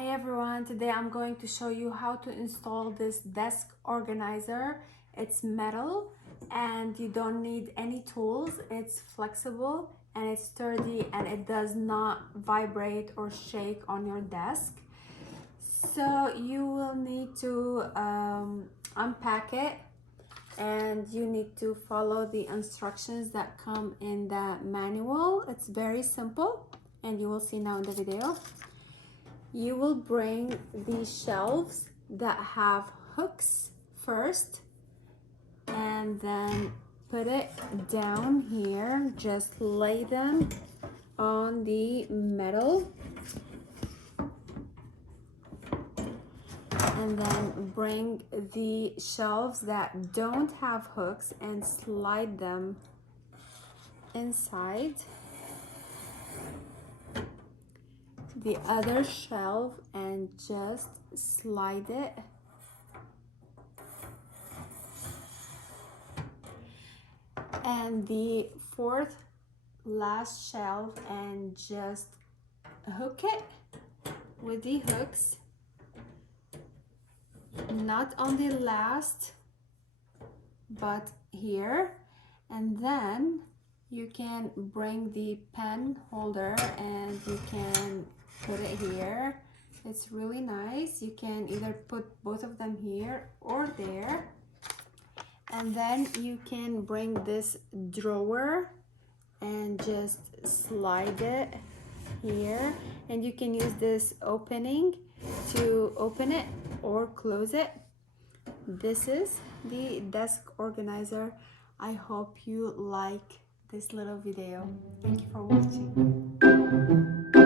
Hi everyone, today I'm going to show you how to install this desk organizer. It's metal and you don't need any tools. It's flexible and it's sturdy and it does not vibrate or shake on your desk. So you will need to unpack it and you need to follow the instructions that come in the manual. It's very simple and you will see now in the video. You will bring these shelves that have hooks first and then put it down here. Just lay them on the metal and then bring the shelves that don't have hooks and slide them inside the other shelf and just slide it and the fourth last shelf and just hook it with the hooks, not on the last but here, and then you can bring the pen holder and you can put it here. It's really nice. You can either put both of them here or there, and then you can bring this drawer and just slide it here, and you can use this opening to open it or close it. This is the desk organizer. I hope you like this little video. Thank you for watching.